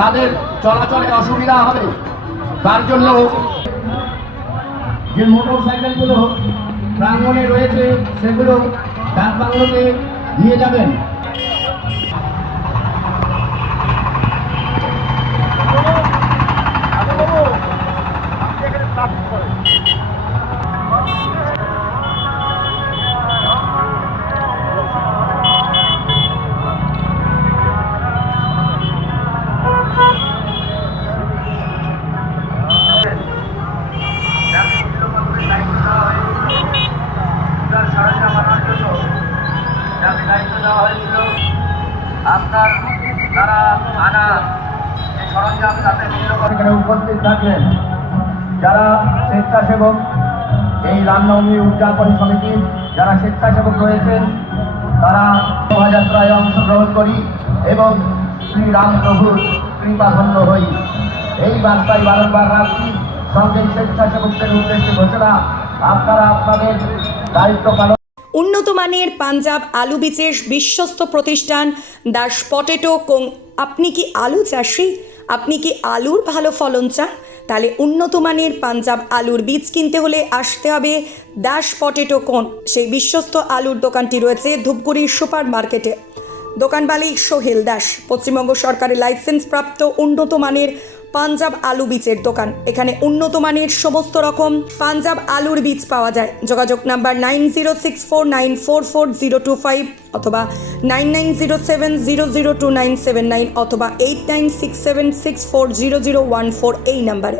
তাদের চলাচলে অসুবিধা হবে, তার জন্য যে মোটর সাইকেলগুলো প্রাঙ্গণে রয়েছে সেগুলো ডাক বাংলোতে নিয়ে যাবেন। আপনার তারা আনা যে সরঞ্জাম তাতে এখানে উপস্থিত থাকবেন যারা স্বেচ্ছাসেবক, এই রামনবমী উদযাপন সমিতির যারা স্বেচ্ছাসেবক রয়েছেন তারা শোভাযাত্রায় অংশগ্রহণ করি এবং শ্রীরামপ্রভুর কৃপাধন্য হই। এই বার্তায় বারংবার রাখছি, সঙ্গে স্বেচ্ছাসেবকদের উদ্দেশ্যে ঘোষণা, আপনারা আপনাদের দায়িত্ব পালন। উন্নত মানের পাঞ্জাব আলু বীজের বিশ্বস্ত প্রতিষ্ঠান দাস পটেটো কোং। আপনি কি আলু চাষি? আপনি কি আলুর ভালো ফলন চান? তাহলে উন্নত মানের পাঞ্জাব আলুর বীজ কিনতে হলে আসতে হবে দাস পটেটো কোং। সেই বিশ্বস্ত আলুর দোকানটি রয়েছে ধূপগুড়ি সুপার মার্কেটে। দোকান মালিক সোহেল দাস। পশ্চিমবঙ্গ সরকারের লাইসেন্স প্রাপ্ত উন্নত মানের পাঞ্জাব আলু বীজের দোকান। এখানে উন্নত মানের সমস্ত রকম পাঞ্জাব আলুর বীজ পাওয়া যায়। যোগাযোগ নাম্বার 9064944025 অথবা 9907002979 অথবা 8967640014 এই নাম্বারে।